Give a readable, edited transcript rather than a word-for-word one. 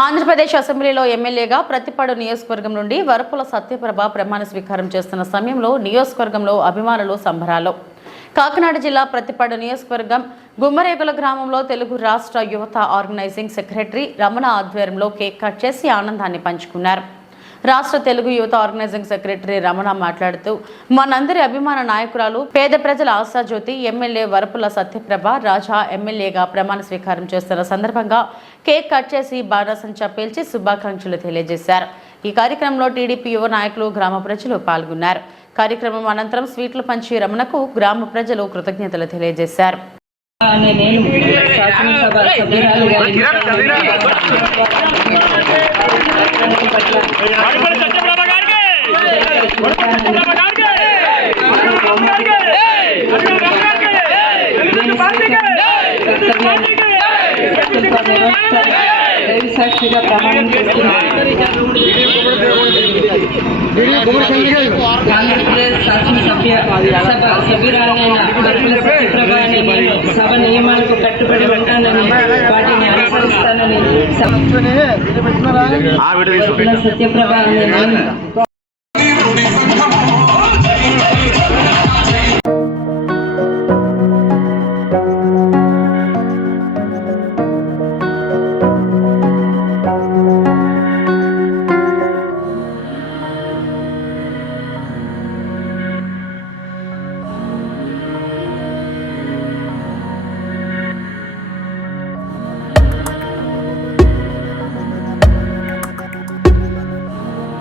ఆంధ్రప్రదేశ్ అసెంబ్లీలో ఎమ్మెల్యేగా ప్రతిపాడు నియోజకవర్గం నుండి వరపుల సత్యప్రభ ప్రమాణ స్వీకారం చేస్తున్న సమయంలో నియోజకవర్గంలో అభిమానులు సంబరాలు. కాకినాడ జిల్లా ప్రతిపాడు నియోజకవర్గం గుమ్మరేగుల గ్రామంలో తెలుగు రాష్ట్ర యువత ఆర్గనైజింగ్ సెక్రటరీ రమణ ఆధ్వర్యంలో కేక్ కట్ చేసి ఆనందాన్ని పంచుకున్నారు. రాష్ట్ర తెలుగు యువత ఆర్గనైజింగ్ సెక్రటరీ రమణ మాట్లాడుతూ, మనందరి అభిమాన నాయకురాలు పేద ప్రజల ఆశాజ్యోతి ఎమ్మెల్యే వరపుల సత్యప్రభ రాజా ఎమ్మెల్యేగా ప్రమాణ స్వీకారం చేస్తున్న సందర్భంగా కేక్ కట్ చేసి బాణసంచా పేల్చి శుభాకాంక్షలు తెలియజేశారు. ఈ కార్యక్రమంలో టీడీపీ యువ నాయకులు, గ్రామ ప్రజలు పాల్గొన్నారు. కార్యక్రమం అనంతరం స్వీట్లు పంచి రమణకు గ్రామ ప్రజలు కృతజ్ఞతలు తెలియజేశారు. సాక్షిగా ప్రమాణం ఆంధ్రప్రదేశ్ శాసనసభ్య సభ్యురాలైన వరపుల సత్యప్రభ అనే నేను సభ నియమాలకు కట్టుబడి ఉంటానని వాటిని అనుసరిస్తానని సత్యప్రభ అనే నేను